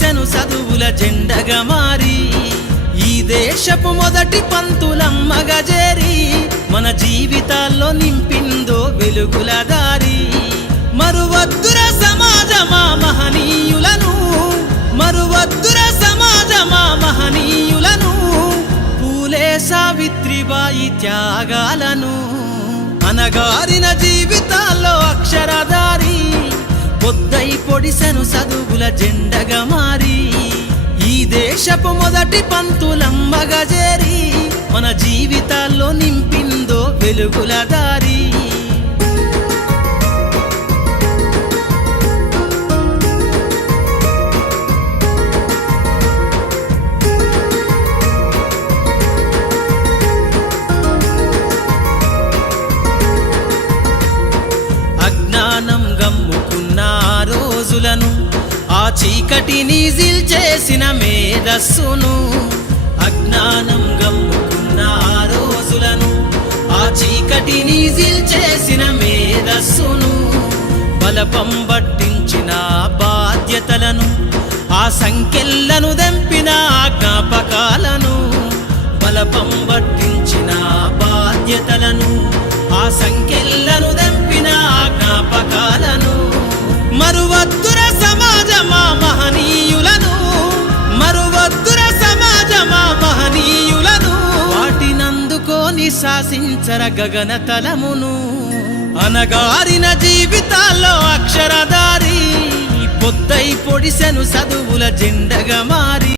పొడిసెను చదువుల జెండగా మారి ఈ దేశపు మొదటి పంతులమ్మగా చేరి మన జీవితాల్లో నింపిందో వెలుగుల దారి మరువద్దుర సమాజమా మహనీయులను మరువద్దుర సమాజమా మహనీయులను పూలే సావిత్రిబాయి త్యాగాలను అనగారిన జీవితాల్లో అక్షరధారి పొద్దై పొడిసెను చదువుల జెండగా మారి ఈ దేశపు మొదటి పంతులమ్మగా చేరి మన జీవితాల్లో నింపిందో వెలుగుల దారి అజ్ఞానం గమ్ముకున్న ఆ రోజులను ఆ చీకటిని జిల్చేసిన మేధస్సును అజ్ఞానం గమ్ముకున్న ఆ రోజులను ఆ చీకటిని జిల్చేసిన మేధస్సును బలపం పట్టించిన బాధ్యతలను ఆ సంఖ్యలను దెంపిన జ్ఞాపకాలను బలపం పట్టించిన బాధ్యతలను ఆ సంఖ్యలను దెంపిన జ్ఞాపకాలను మరువద్దుర సమాజమా మహనీయులను మరువద్దుర సమాజమా మహనీయులను వాటినందుకోని శాసించర గగన తలమును అనగారిన జీవితాల్లో అక్షరధారి పొద్దై పొడిసెను చదువుల జెండగా మారి